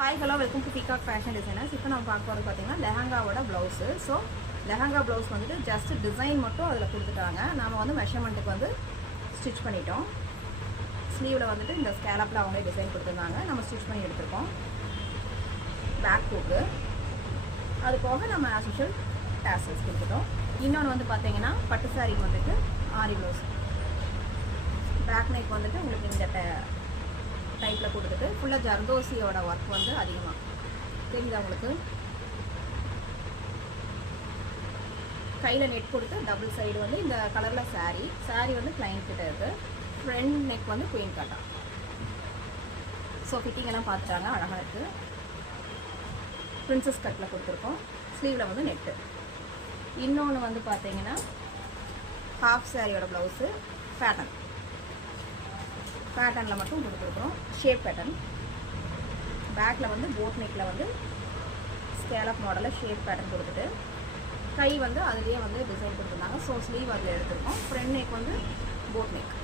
Hi hello welcome to peacock fashion designers. இப்போ நம்ம பார்க்க போகிறது பார்த்தீங்கன்னா லெஹங்காவோட ப்ளவுஸு. ஸோ லெஹங்கா ப்ளவுஸ் வந்துட்டு ஜஸ்ட் டிசைன் மட்டும் அதில் கொடுத்துட்டாங்க. நாம் வந்து மெஷர்மெண்ட்டுக்கு வந்து ஸ்டிச் பண்ணிட்டோம். ஸ்லீவில் வந்துட்டு இந்த ஸ்கேலப்பில் அவங்களே டிசைன் கொடுத்துருந்தாங்க, நம்ம ஸ்டிச் பண்ணி எடுத்துருக்கோம். பேக் ஹூக்கு அது போக நம்ம ஆஸ் யூஷுவல் டாசல்ஸ் கொடுத்துட்டோம். இன்னொன்று வந்து பார்த்தீங்கன்னா பட்டு சாரிக்கு வந்துட்டு ஆரி ப்ளவுஸ் பேக் நெக் வந்துட்டு உங்களுக்கு இந்த டைப்பில் கொடுத்துட்டு ஃபுல்லாக ஜர்தோசியோட ஒர்க் வந்து அதிகமாக தெரியுதா உங்களுக்கு. கையில் நெட் கொடுத்து டபுள் சைடு வந்து இந்த கலரில் சாரீ வந்து கிளைண்ட் கிட்ட இருக்குது. ஃப்ரண்ட் நெக் வந்து குயின் காட்டா. ஸோ ஃபிட்டிங் எல்லாம் பார்த்துட்டாங்க, அழகாக இருக்குது. பிரின்சஸ் கட்டில் கொடுத்துருக்கோம். ஸ்லீவில் வந்து நெட்டு. இன்னொன்று வந்து பார்த்தீங்கன்னா ஹாஃப் சாரியோட ப்ளவுஸு பேட்டர்னில் மட்டும் கொடுத்துருக்குறோம். Shape pattern. பேக்கில் வந்து போட் நெக்கில் வந்து ஸ்கேலப் மாடலில் ஷேப் பேட்டர்ன் கொடுத்துட்டு கை வந்து அதுலேயே வந்து டிசைன் கொடுத்துருந்தாங்க. ஸோ ஸ்லீவ் அதில் எடுத்துருக்கோம். ஃப்ரண்ட் நெக் வந்து போட் நெக்.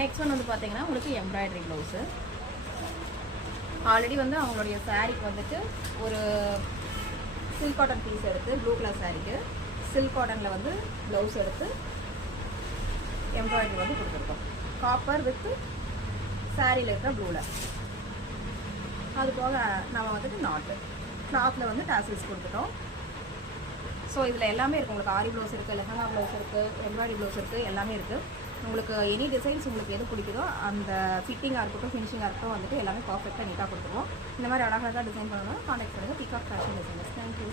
நெக்ஸ்ட் ஒன் வந்து பார்த்தீங்கன்னா உங்களுக்கு எம்ப்ராய்டரி ப்ளவுஸு. ஆல்ரெடி வந்து அவங்களுடைய சாரீக்கு வந்துட்டு ஒரு சில்க் காட்டன் பீஸ் எடுத்து ப்ளூ கலர் சாரீக்கு சில்க் காட்டனில் வந்து ப்ளவுஸ் எடுத்து எம்ப்ராய்டரி வந்து கொடுத்துருக்கோம். காப்பர் வித் சாரியில் இருக்கிற ப்ளூவில். அது போக நம்ம வந்துட்டு நாட்டு கிளாத்தில் வந்து டாசல்ஸ் கொடுத்துட்டோம். ஸோ இதில் எல்லாமே இருக்குது. உங்களுக்கு ஆரி ப்ளவுஸ் இருக்குது, லெஹங்கா ப்ளவுஸ் இருக்குது, எம்ப்ராய்டரி ப்ளவுஸ் இருக்குது, எல்லாமே இருக்குது. உங்களுக்கு எனி டிசைன்ஸ் உங்களுக்கு எது பிடிக்குதோ அந்த ஃபிட்டிங்காக இருக்கட்டும், ஃபினிஷிங்காக இருக்கட்டும் வந்துட்டு எல்லாமே பர்ஃபெக்டாக நீட்டாக கொடுத்துருவோம். இந்த மாதிரி அழகாக டிசைன் பண்ணணும். கான்டாக்ட் பண்ணுங்கள் பீகாக் ஃபேஷன் டிசைனர்ஸ். தேங்க்யூ.